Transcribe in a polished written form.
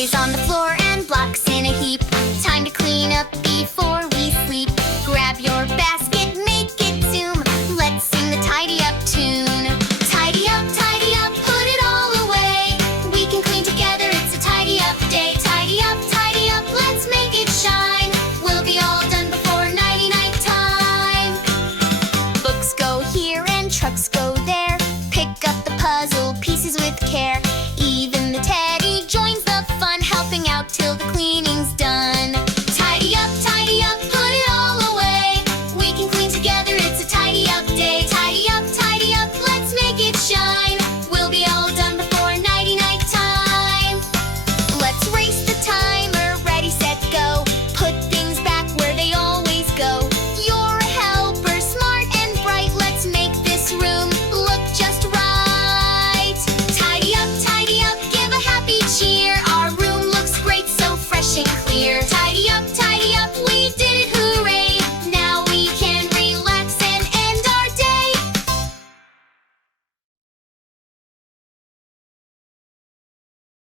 Toys on the floor and blocks in a heap. Time to clean up before we sleep. Grab your basket, make it zoom. Let's sing the tidy up tune. Tidy up, put it all away. We can clean together, it's a tidy up day. Tidy up, let's make it shine. We'll be all done before nighty-night time. Books go here and trucks go there. Pick up the puzzle pieces with care. Even the teddy joins the fun, helping out till the cleaning's done. Tidy up, put it all away. We can clean together, it's a tidy up day. Tidy up, let's make it shine. We'll be all done before nighty-night time. Let's race the timer, ready, set, go. Put things back where they always go. You're a helper, smart and bright. Let's make this room look just right. Tidy up, give a happy cheer. Our room looks great, so fresh and clear. Tidy